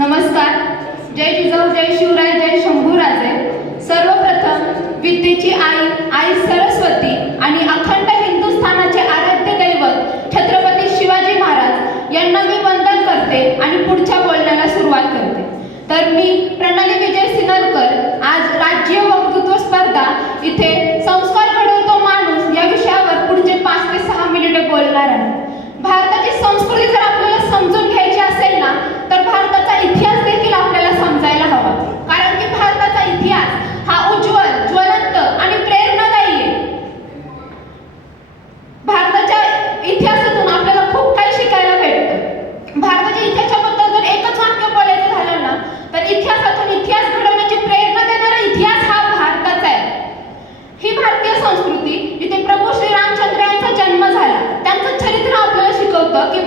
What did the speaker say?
नमस्कार. जय जिजाऊ, जय शिवराय, जय शंभूराजे. सर्वप्रथम विद्येची आई सरस्वती आणि अखंड हिंदुस्थानाचे आराध्य दैवत छत्रपती शिवाजी महाराज यांना मी वंदन करते आणि पुढच्या बोलण्याला सुरुवात करते. तर मी प्रणाली विजय सिन्नरकर आज राज्य वक्तृत्व स्पर्धा इथे संस्कार घडवतो माणूस या विषयावर पुढचे 5 ते 6 मिनिटे बोलणार आहे. भारताची संस्कृती जर आपल्याला समजून घ्यायची असेल ना, तर भारताचा इतिहास देखील आपल्याला समजायला हवा. कारण की भारताचा इतिहास हा उज्ज्वल, ज्वलंत आणि प्रेरणादायी आहे. भारताच्या इतिहासातून आपल्याला खूप काही शिकायला भेटतं. भारताच्या इतिहासाबद्दल जर एकच वाक्य बोलायचं झालं ना, तर इतिहासातून इतिहास घडवण्याची प्रेरणा देणारा इतिहास हा भारताचा आहे. ही भारतीय संस्कृती जिथे प्रभू श्री रामचंद्र यांचा जन्म झाला, त्यांचं चरित्र आपल्याला शिकवतं की